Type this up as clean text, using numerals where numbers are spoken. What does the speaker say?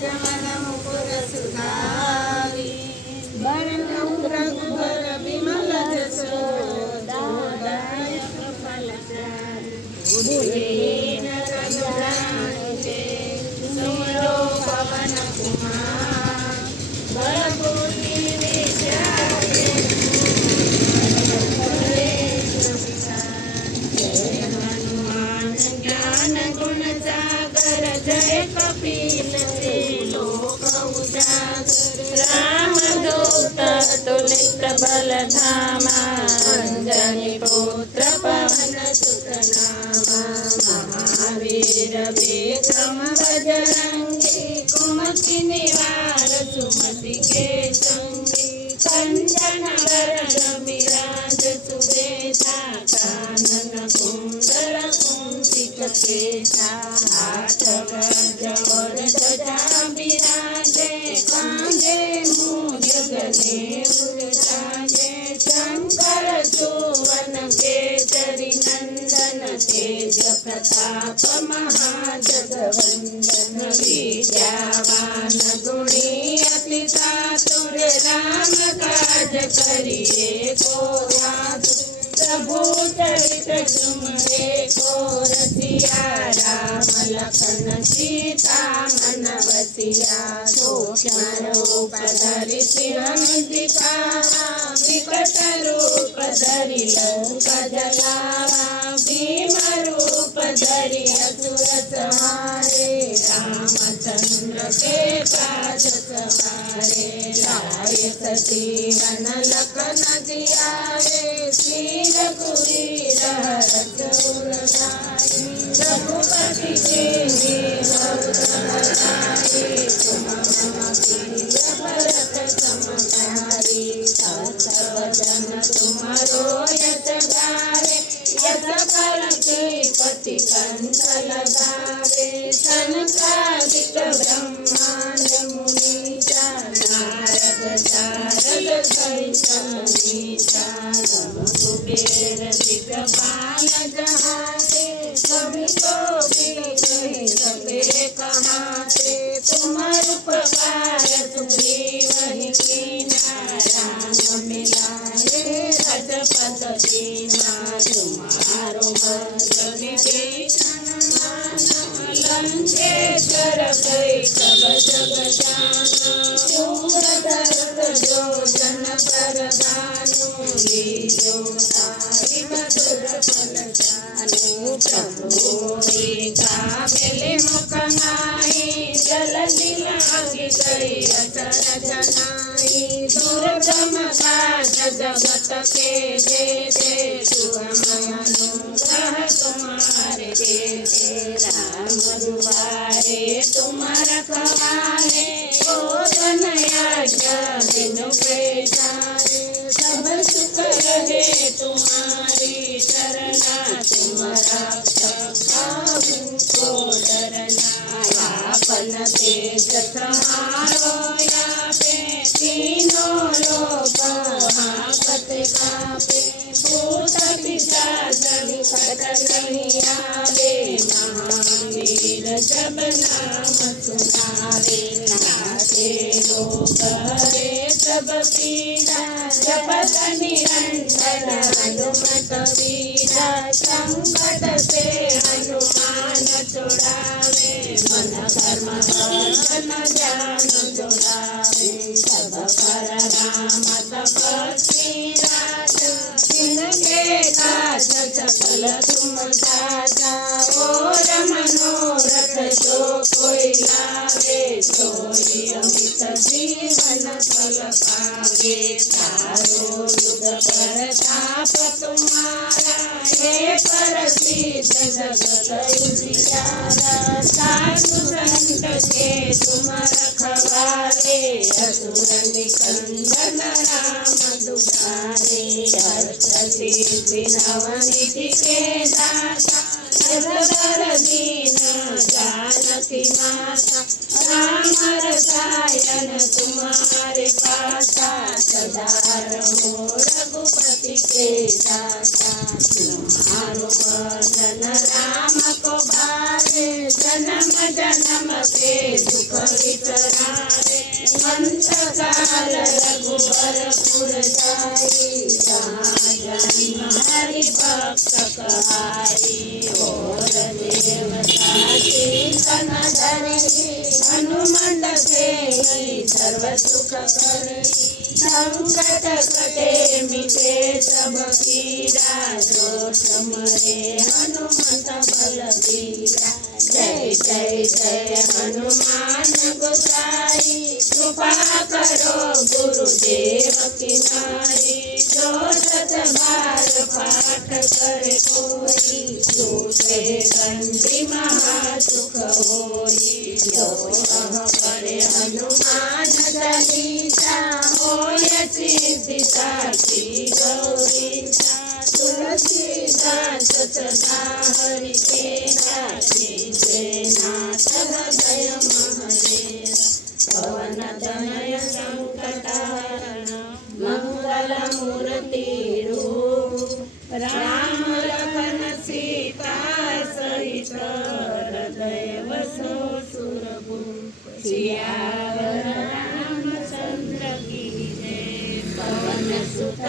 जमन मुकुर सुधारी बरनउँ रघुबर बिमल जसु दायक फलचारि बुद्धिहीन तनु जानिके सुमिरो पवन कुमार बल बुद्धि विद्या जय कपिल लोक उजागर रामदूत तुलित बलधामा अंजनी पुत्र पवन सुत नामा महावीर विक्रम बजरंगी कुमति निवार सुमति के संगी कंचन वरन विराज सुबेसा कानन कुंडल कुंचित केसा हाथ गजवर ध्वजा विराजे कांधे मूज गणेश साजे शंकर सुवन केसरी नंदन तेज प्रताप महाजगवंदन विद्यावान गुणी अति चातुर राम काज करिए को प्रभु चरित सुमरे को रसिया राम लखन सीता मन बसिया सूक्ष्म रूप धरि सिंह दिखावा विकट रूप धरि लंका जलावा भीम रूप धरि असुर संहारे रामचंद्र के काज सवारे लाय सजीवन लखन जियारे श्री रघुवीर हरष उर लाए रघुपति के तुम मम प्रिय भरत समकारी सत वचन तुम्हारो यश गावे यश कर पति कंठ लगावे सनकादिक ब्रह्मांड मुनीचा नारद शारद सहित अनीसा कुबेर दिग्पाल जहाते सभी को भी कही सके कहाते तुम्हार उपकार सुग्रीव ही कीना राम मिलाए रजपत दीना तुम्हारो भद्र विभीषण माना लंकेश्वर कई सब जग जाना सूरदत्त जो जन पर दानु लीजो साई मधुर फल जानु प्रभु का मिले मुख नाई जल दिलागी गई अचर जनाई दुर्गम काज जगत के देते सुगम अनुग्रह तुम्हारे देते राम दुआरे तुम रखवारे गोधन यज्ञ बिनु पैसारे सब सुख रहे तुम्हारी शरणा तुम रक्षक को डरना आपन तेज समारो या पे तीनों लोक हाकत कापे भूत पिशाच निकट नहीं आवे महावीर जब नाम सुनावे नाथे लोक हरे सब पीड़ा जपत निरंतर हनुमत वीरा संकट से हनुमान छुड़ावे मन कर्म वर्धन ज्ञान जुड़ावे सब पर राम तपस्वी राजा जिनके काज सकल तुम साजा और मनोरथ जो कोई लावे सोई अमित जीवन फल पावे चारों युग प्रताप तुम्हारा हे प्रसिद्ध जगत उजियारा साधु संत के तुम रखवारे असुर निकंदन राम दुलारे हर्ष सिद्धि नवनिधि के दाता जगदर दीन जानकी माता राम रसायन तुम्हारे पासा सदा रहो रघुपति के दाता तुम्हारो भजन राम को भावे जन्म जन्म के दुख विचरारे अंतकाल रघुबरपुर जाई जहाँ जन्म हरि भक्त कहाई और देवता चिंतन धरि हनुमंत से सर्व सुख करे संकट कटे मिटे सब पीरा जो समरे हनुमंत बलबीरा जय जय जय हनुमान गोसाई कृपा करो गुरुदेव की नारी जो सत बार पाठ करे कोई दूसरे दंडी महासुख होई जो कह करे हनुमान चालीसा होय सिद्धि साखी गौरीसा तुलसीदास सदा हरि के राखी नाथ हृदय महदेव पवन तनय संकटहरण मंगल मूर्ति रूप राम लखन सीता सहित हृदय बसो सुरभूप सियावर रामचंद्र की जय पवन सुत